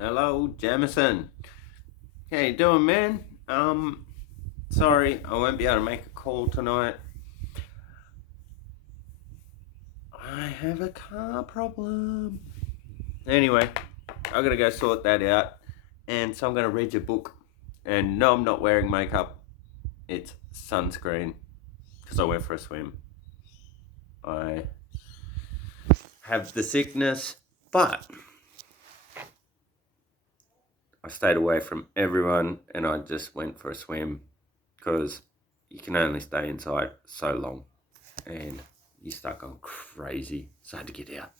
Hello, Jamison. How you doing, man? Sorry, I won't be able to make a call tonight. I have a car problem. Anyway, I gotta go sort that out. And so I'm gonna read your book. And no, I'm not wearing makeup. It's sunscreen. Because I went for a swim. I have the sickness, but I stayed away from everyone and I just went for a swim because you can only stay inside so long and you start going crazy. So I had to get out.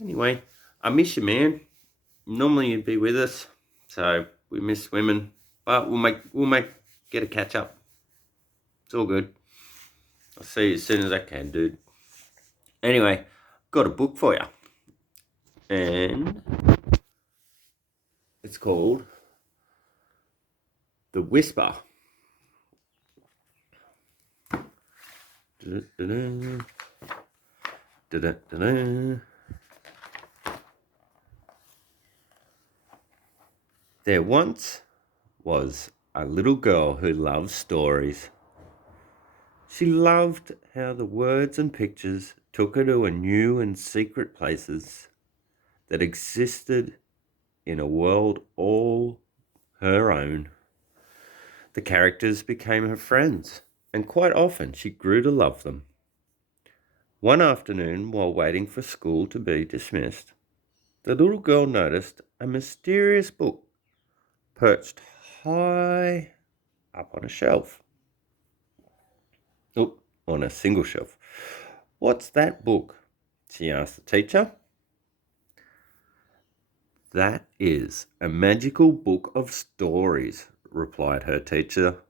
Anyway, I miss you, man. Normally you'd be with us, so we miss swimming, but we'll get a catch up. It's all good. I'll see you as soon as I can, dude. Anyway, got a book for you, and it's called The Whisper. Da-da-da-da. Da-da-da-da. There once was a little girl who loved stories. She loved how the words and pictures took her to a new and secret places that existed in a world all her own. The characters became her friends, and quite often she grew to love them. One afternoon, while waiting for school to be dismissed, the little girl noticed a mysterious book perched high up on a shelf. Oh, on a single shelf. "What's that book?" she asked the teacher. "That is a magical book of stories," replied her teacher.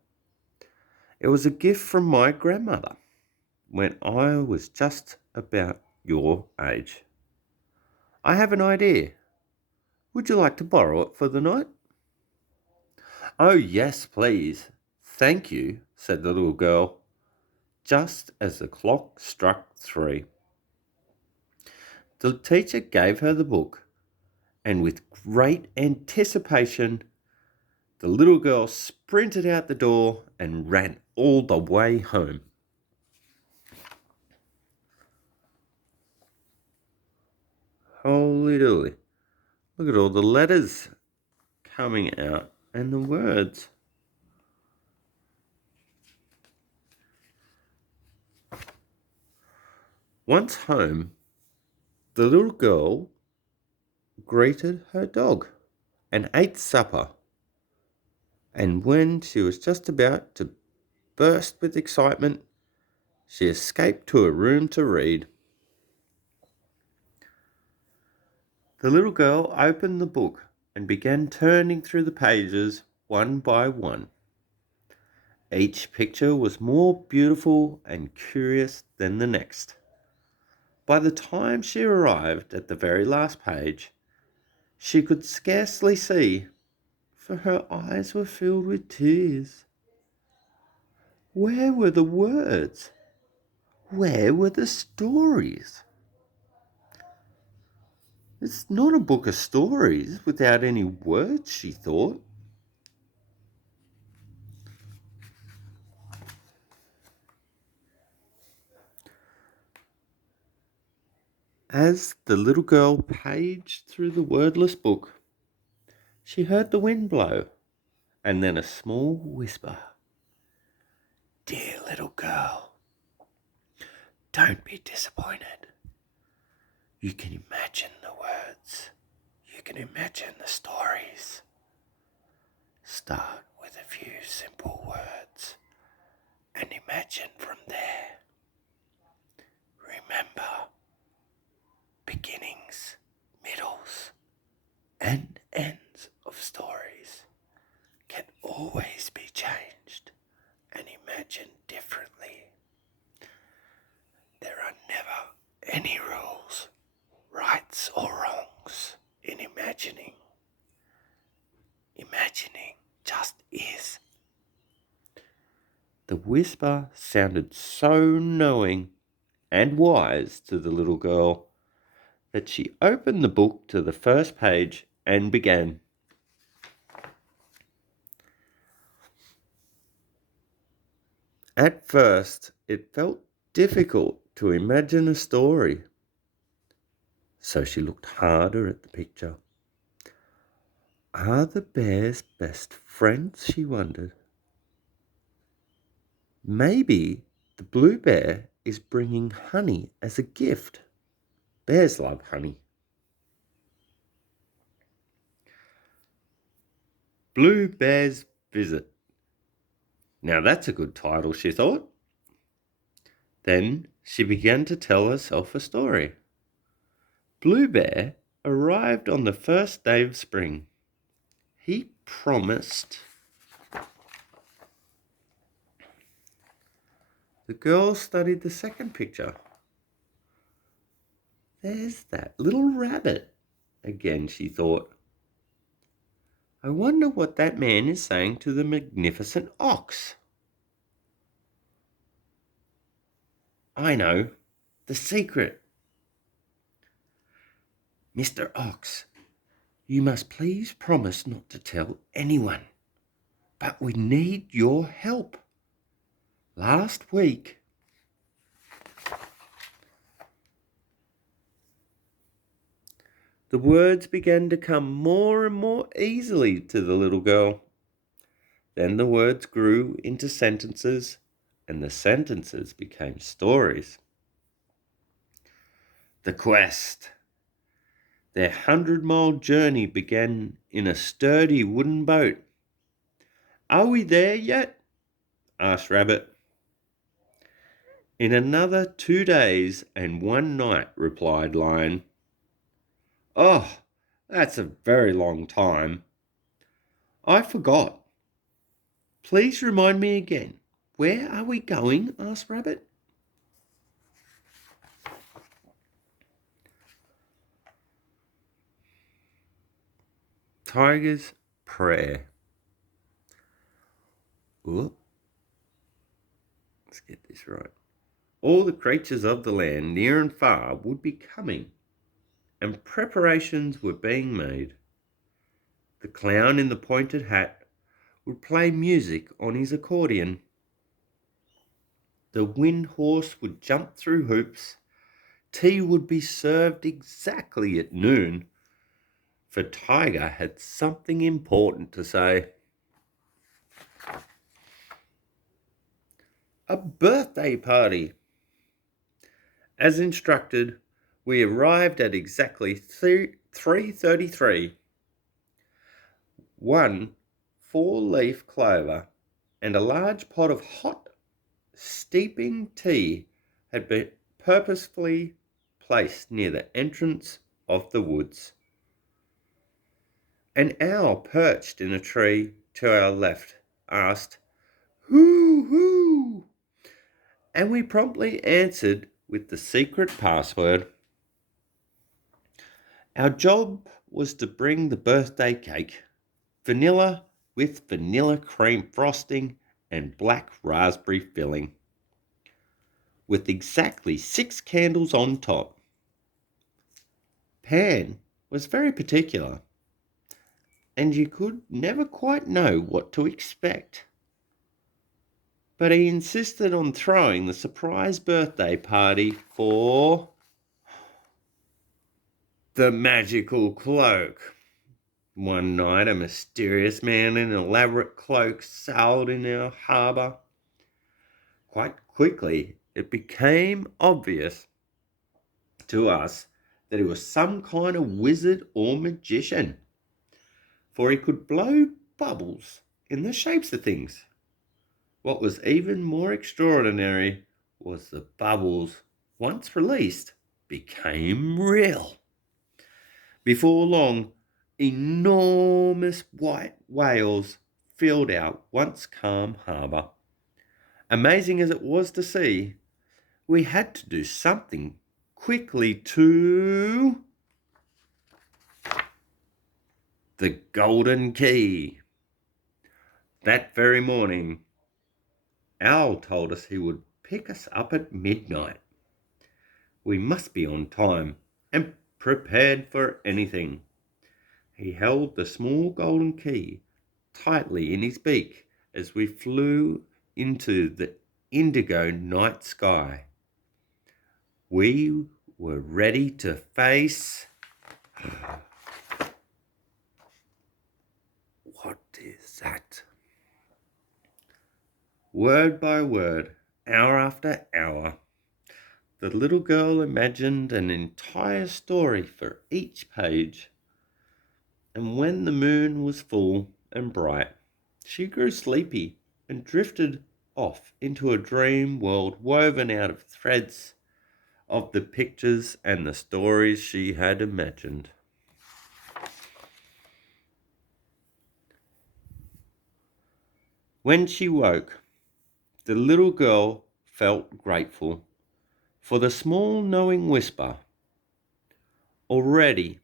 "It was a gift from my grandmother when I was just about your age. I have an idea. Would you like to borrow it for the night?" "Oh, yes, please. Thank you," said the little girl, just as the clock struck 3. The teacher gave her the book, and with great anticipation, the little girl sprinted out the door and ran all the way home. Holy dooly. Look at all the letters coming out and the words. Once home, the little girl greeted her dog and ate supper. And when she was just about to burst with excitement, she escaped to a room to read. The little girl opened the book and began turning through the pages one by one. Each picture was more beautiful and curious than the next. By the time she arrived at the very last page, she could scarcely see, for her eyes were filled with tears. Where were the words? Where were the stories? It's not a book of stories without any words, she thought. As the little girl paged through the wordless book, she heard the wind blow and then a small whisper. "Dear little girl, don't be disappointed. You can imagine the words. You can imagine the stories. Start with a few simple words and imagine from there. Remember, beginnings, middles, and ends of stories can always be changed and imagined differently. There are never any rules, rights or wrongs in imagining. Imagining just is." The whisper sounded so knowing and wise to the little girl that she opened the book to the first page and began. At first, it felt difficult to imagine a story, so she looked harder at the picture. Are the bears best friends? She wondered. Maybe the blue bear is bringing honey as a gift. Bears love honey. Blue Bear's Visit. Now that's a good title, she thought. Then she began to tell herself a story. Blue Bear arrived on the first day of spring. He promised. The girl studied the second picture. There's that little rabbit again, she thought. I wonder what that man is saying to the magnificent ox. I know, the secret. Mr. Ox, you must please promise not to tell anyone, but we need your help. Last week, the words began to come more and more easily to the little girl. Then the words grew into sentences, and the sentences became stories. The quest. Their 100-mile journey began in a sturdy wooden boat. Are we there yet? Asked Rabbit. In another 2 days and 1 night, replied Lion. Oh, that's a very long time. I forgot. Please remind me again. Where are we going? Asked Rabbit. Tiger's Prayer. Ooh. Let's get this right. All the creatures of the land, near and far, would be coming, and preparations were being made. The clown in the pointed hat would play music on his accordion. The wind horse would jump through hoops. Tea would be served exactly at noon, for Tiger had something important to say. A birthday party. As instructed, we arrived at exactly 3:33. 1 4-leaf clover and a large pot of hot, steeping tea had been purposefully placed near the entrance of the woods. An owl perched in a tree to our left asked, "Hoo, hoo," and we promptly answered with the secret password. Our job was to bring the birthday cake, vanilla with vanilla cream frosting and black raspberry filling, with exactly 6 candles on top. Pan was very particular, and you could never quite know what to expect. But he insisted on throwing the surprise birthday party for the magical cloak. One night, a mysterious man in an elaborate cloak sailed in our harbour. Quite quickly, it became obvious to us that he was some kind of wizard or magician, for he could blow bubbles in the shapes of things. What was even more extraordinary was the bubbles, once released, became real. Before long, enormous white whales filled our once calm harbour. Amazing as it was to see, we had to do something quickly to the Golden Key. That very morning, Owl told us he would pick us up at midnight. We must be on time and prepared for anything. He held the small golden key tightly in his beak as we flew into the indigo night sky. We were ready to face. What is that? Word by word, hour after hour, the little girl imagined an entire story for each page, and when the moon was full and bright, she grew sleepy and drifted off into a dream world woven out of threads of the pictures and the stories she had imagined. When she woke, the little girl felt grateful for the small knowing whisper. Already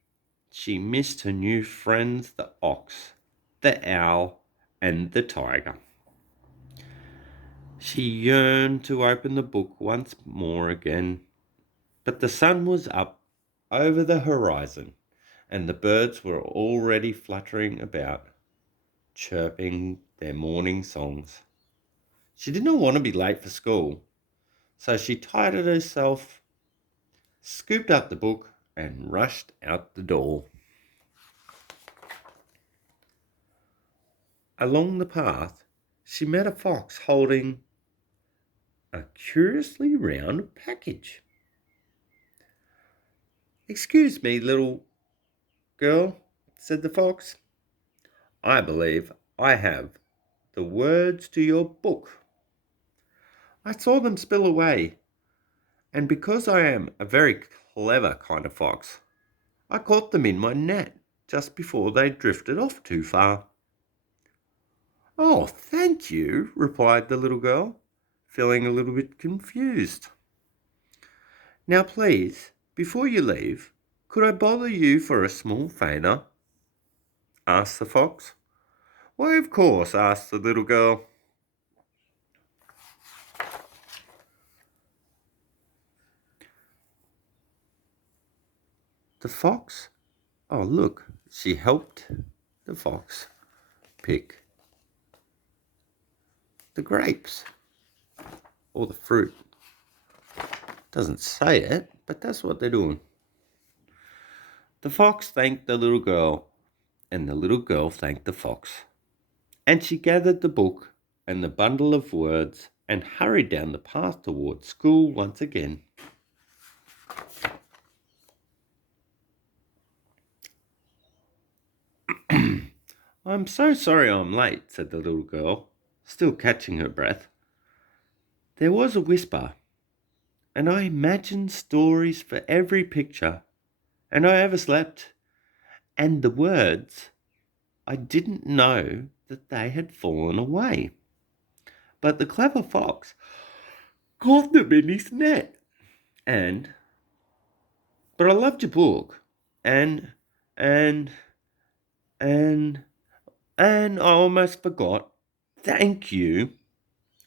she missed her new friends, the ox, the owl, and the tiger. She yearned to open the book once more again, but the sun was up over the horizon, and the birds were already fluttering about, chirping their morning songs. She did not want to be late for school, so she tidied herself, scooped up the book, and rushed out the door. Along the path, she met a fox holding a curiously round package. "Excuse me, little girl," said the fox. "I believe I have the words to your book. I saw them spill away, and because I am a very clever kind of fox, I caught them in my net just before they drifted off too far." "Oh, thank you," replied the little girl, feeling a little bit confused. "Now, please, before you leave, could I bother you for a small favour?" asked the fox. "Why, of course," asked the little girl. The fox? Oh, look, she helped the fox pick the grapes or the fruit. Doesn't say it, but that's what they're doing. The fox thanked the little girl, and the little girl thanked the fox. And she gathered the book and the bundle of words and hurried down the path towards school once again. "I'm so sorry I'm late," said the little girl, still catching her breath. "There was a whisper, and I imagined stories for every picture, and I overslept, and the words, I didn't know that they had fallen away. But the clever fox caught them in his net, and but I loved your book, and and and and I almost forgot. Thank you.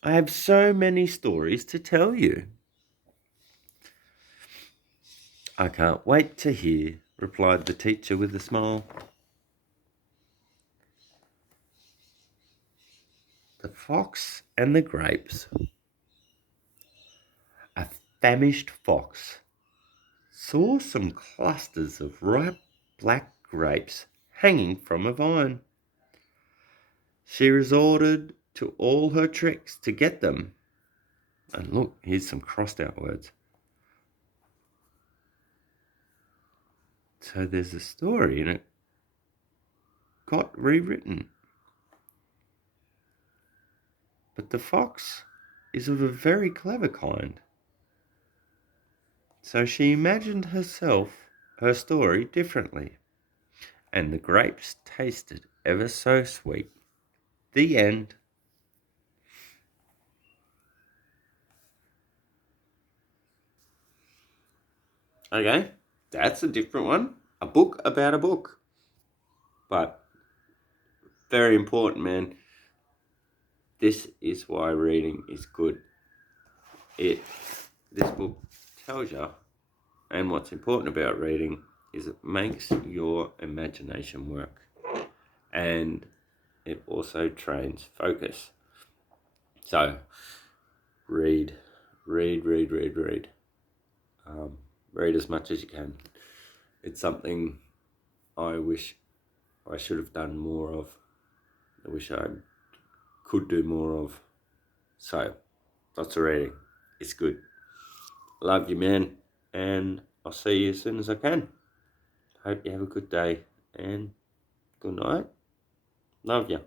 I have so many stories to tell you." "I can't wait to hear," replied the teacher with a smile. The Fox and the Grapes. A famished fox saw some clusters of ripe black grapes hanging from a vine. She resorted to all her tricks to get them. And look, here's some crossed out words. So there's a story and it got rewritten. But the fox is of a very clever kind. So she imagined her story differently, and the grapes tasted ever so sweet. The end. Okay, that's a different one. A book about a book. But very important, man. This is why reading is good. This book tells you, and what's important about reading is it makes your imagination work, and it also trains focus. So read, read, read, read, read. Read as much as you can. It's something I wish I should have done more of. I wish I could do more of. So, lots of reading. It's good. Love you, man. And I'll see you as soon as I can. Hope you have a good day and good night. Love you.